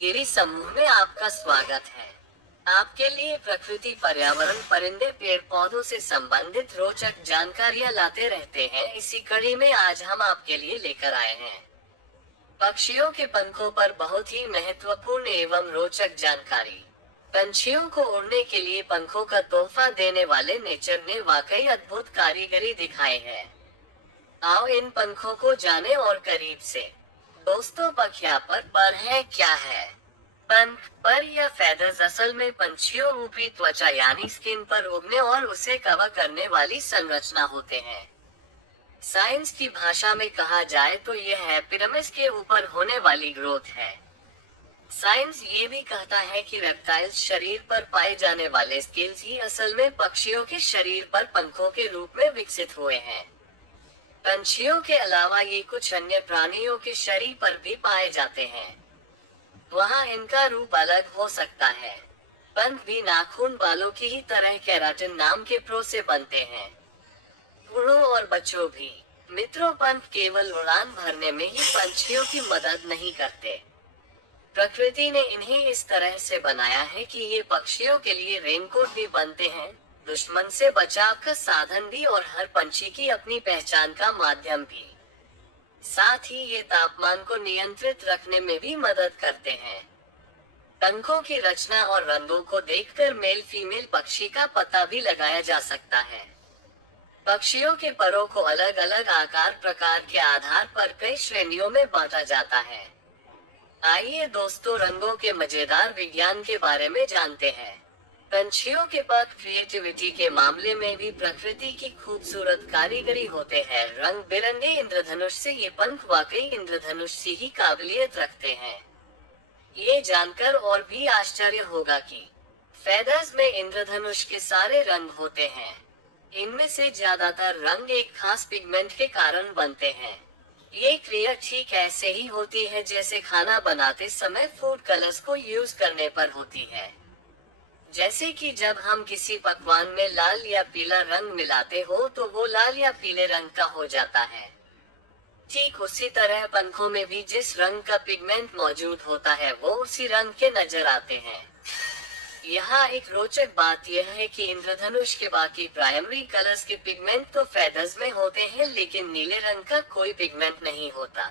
गिरी समूह में आपका स्वागत है। आपके लिए प्रकृति, पर्यावरण, परिंदे, पेड़ पौधों से संबंधित रोचक जानकारियां लाते रहते हैं। इसी कड़ी में आज हम आपके लिए लेकर आए हैं पक्षियों के पंखों पर बहुत ही महत्वपूर्ण एवं रोचक जानकारी। पंछियों को उड़ने के लिए पंखों का तोहफा देने वाले नेचर ने वाकई अद्भुत कारीगरी दिखाई है। आओ इन पंखों को जाने और करीब से। दोस्तों, पखिया पर है क्या है? पंख, पर या फेदर्स असल में पंछियों ऊपरी त्वचा यानी स्किन पर उगने और उसे कवर करने वाली संरचना होते हैं। साइंस की भाषा में कहा जाए तो यह एपिडर्मिस के ऊपर होने वाली ग्रोथ है। साइंस ये भी कहता है कि रेप्टाइल्स शरीर पर पाए जाने वाले स्केल्स ही असल में पक्षियों के शरीर पर पंखों के रूप में विकसित हुए हैं। पंछियों के अलावा ये कुछ अन्य प्राणियों के शरीर पर भी पाए जाते हैं। वहाँ इनका रूप अलग हो सकता है। पंख भी नाखून बालों की ही तरह केराटिन नाम के प्रो से बनते हैं। बूढ़ों और बच्चों भी। मित्रों, पंख केवल उड़ान भरने में ही पंछियों की मदद नहीं करते। प्रकृति ने इन्हें इस तरह से बनाया है कि ये पक्षियों के लिए रेनकोट भी बनते हैं, दुश्मन से बचाव का साधन भी और हर पंछी की अपनी पहचान का माध्यम भी। साथ ही ये तापमान को नियंत्रित रखने में भी मदद करते हैं। पंखों की रचना और रंगों को देखकर मेल फीमेल पक्षी का पता भी लगाया जा सकता है। पक्षियों के परों को अलग अलग आकार प्रकार के आधार पर कई श्रेणियों में बांटा जाता है। आइए दोस्तों, रंगों के मजेदार विज्ञान के बारे में जानते हैं। पंछियों के पंख क्रिएटिविटी के मामले में भी प्रकृति की खूबसूरत कारीगरी होते हैं। रंग बिरंगे इंद्रधनुष से ये पंख वाकई इंद्रधनुष सी ही काबिलियत रखते हैं। ये जानकर और भी आश्चर्य होगा कि फेदर्स में इंद्रधनुष के सारे रंग होते हैं। इनमें से ज्यादातर रंग एक खास पिगमेंट के कारण बनते हैं। ये क्रिया ठीक ऐसे ही होती है जैसे खाना बनाते समय फूड कलर्स को यूज करने पर होती है। जैसे कि जब हम किसी पकवान में लाल या पीला रंग मिलाते हो तो वो लाल या पीले रंग का हो जाता है। ठीक उसी तरह पंखों में भी जिस रंग का पिगमेंट मौजूद होता है वो उसी रंग के नजर आते हैं। यहाँ एक रोचक बात यह है कि इंद्रधनुष के बाकी प्राइमरी कलर्स के पिगमेंट तो फेदर्स में होते हैं, लेकिन नीले रंग का कोई पिगमेंट नहीं होता।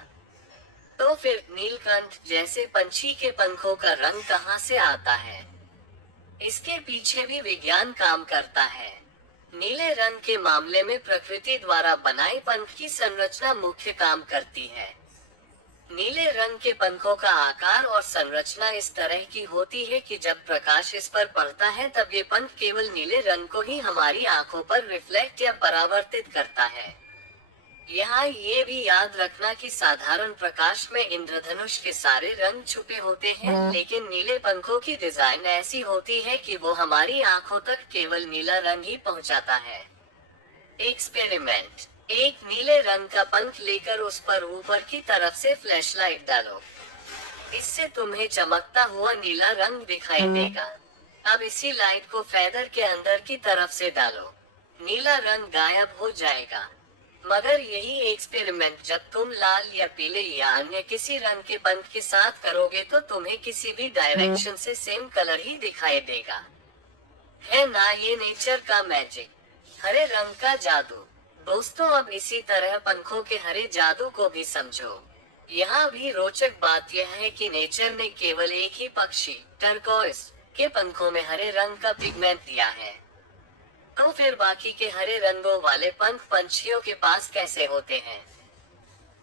तो फिर नीलकंठ जैसे पंछी के पंखों का रंग कहाँ से आता है? इसके पीछे भी विज्ञान काम करता है। नीले रंग के मामले में प्रकृति द्वारा बनाई पंख की संरचना मुख्य काम करती है। नीले रंग के पंखों का आकार और संरचना इस तरह की होती है कि जब प्रकाश इस पर पड़ता है तब ये पंख केवल नीले रंग को ही हमारी आंखों पर रिफ्लेक्ट या परावर्तित करता है। यहाँ ये भी याद रखना कि साधारण प्रकाश में इंद्रधनुष के सारे रंग छुपे होते हैं, लेकिन नीले पंखों की डिजाइन ऐसी होती है कि वो हमारी आंखों तक केवल नीला रंग ही पहुँचाता है। एक्सपेरिमेंट। एक नीले रंग का पंख लेकर उस पर ऊपर की तरफ से फ्लैशलाइट डालो। इससे तुम्हें चमकता हुआ नीला रंग दिखाई देगा। अब इसी लाइट को फेदर के अंदर की तरफ से डालो। नीला रंग गायब हो जाएगा। मगर यही एक्सपेरिमेंट जब तुम लाल या पीले या अन्य किसी रंग के पंख के साथ करोगे तो तुम्हें किसी भी डायरेक्शन से सेम कलर ही दिखाई देगा। है ना ये नेचर का मैजिक, हरे रंग का जादू। दोस्तों, अब इसी तरह पंखों के हरे जादू को भी समझो। यहाँ भी रोचक बात यह है कि नेचर ने केवल एक ही पक्षी, टर्कोइस, के पंखों में हरे रंग का पिगमेंट दिया है। तो फिर बाकी के हरे रंगों वाले पंख पंछियों के पास कैसे होते हैं?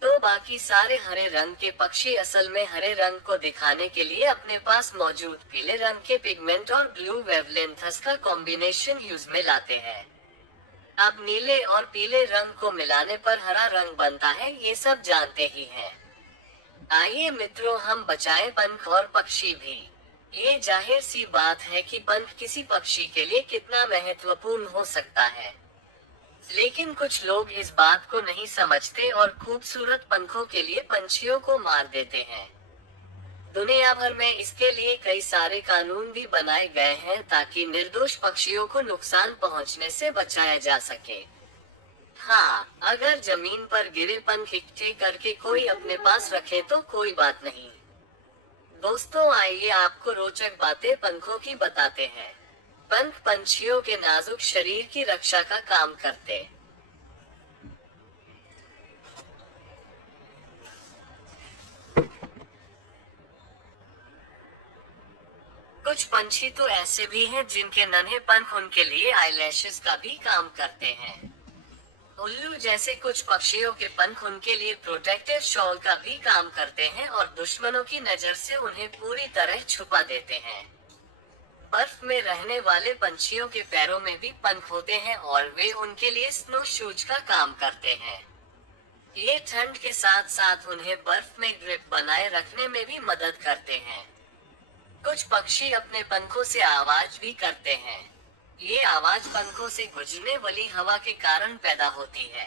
तो बाकी सारे हरे रंग के पक्षी असल में हरे रंग को दिखाने के लिए अपने पास मौजूद पीले रंग के पिगमेंट और ब्लू वेवलेंथस का कॉम्बिनेशन यूज में लाते हैं। अब नीले और पीले रंग को मिलाने पर हरा रंग बनता है, ये सब जानते ही हैं। आइए मित्रों, हम बचाएं पंख और पक्षी भी। ये जाहिर सी बात है कि पंख किसी पक्षी के लिए कितना महत्वपूर्ण हो सकता है, लेकिन कुछ लोग इस बात को नहीं समझते और खूबसूरत पंखों के लिए पंछियों को मार देते हैं। दुनिया भर में इसके लिए कई सारे कानून भी बनाए गए हैं ताकि निर्दोष पक्षियों को नुकसान पहुंचने से बचाया जा सके। हाँ, अगर जमीन पर गिरे पंख इकट्ठे करके कोई अपने पास रखे तो कोई बात नहीं। दोस्तों आइए आपको रोचक बातें पंखों की बताते हैं। पंख पंछियों के नाजुक शरीर की रक्षा का काम करते। कुछ पंछी तो ऐसे भी हैं जिनके नन्हे पंख उनके लिए आईलैशेस का भी काम करते हैं। उल्लू जैसे कुछ पक्षियों के पंख उनके लिए प्रोटेक्टिव शॉल का भी काम करते हैं और दुश्मनों की नजर से उन्हें पूरी तरह छुपा देते हैं। बर्फ में रहने वाले पंछियों के पैरों में भी पंख होते हैं और वे उनके लिए स्नो शूज का काम करते हैं। ये ठंड के साथ साथ उन्हें बर्फ में ग्रिप बनाए रखने में भी मदद करते हैं। कुछ पक्षी अपने पंखों से आवाज भी करते हैं। ये आवाज पंखों से गुजरने वाली हवा के कारण पैदा होती है।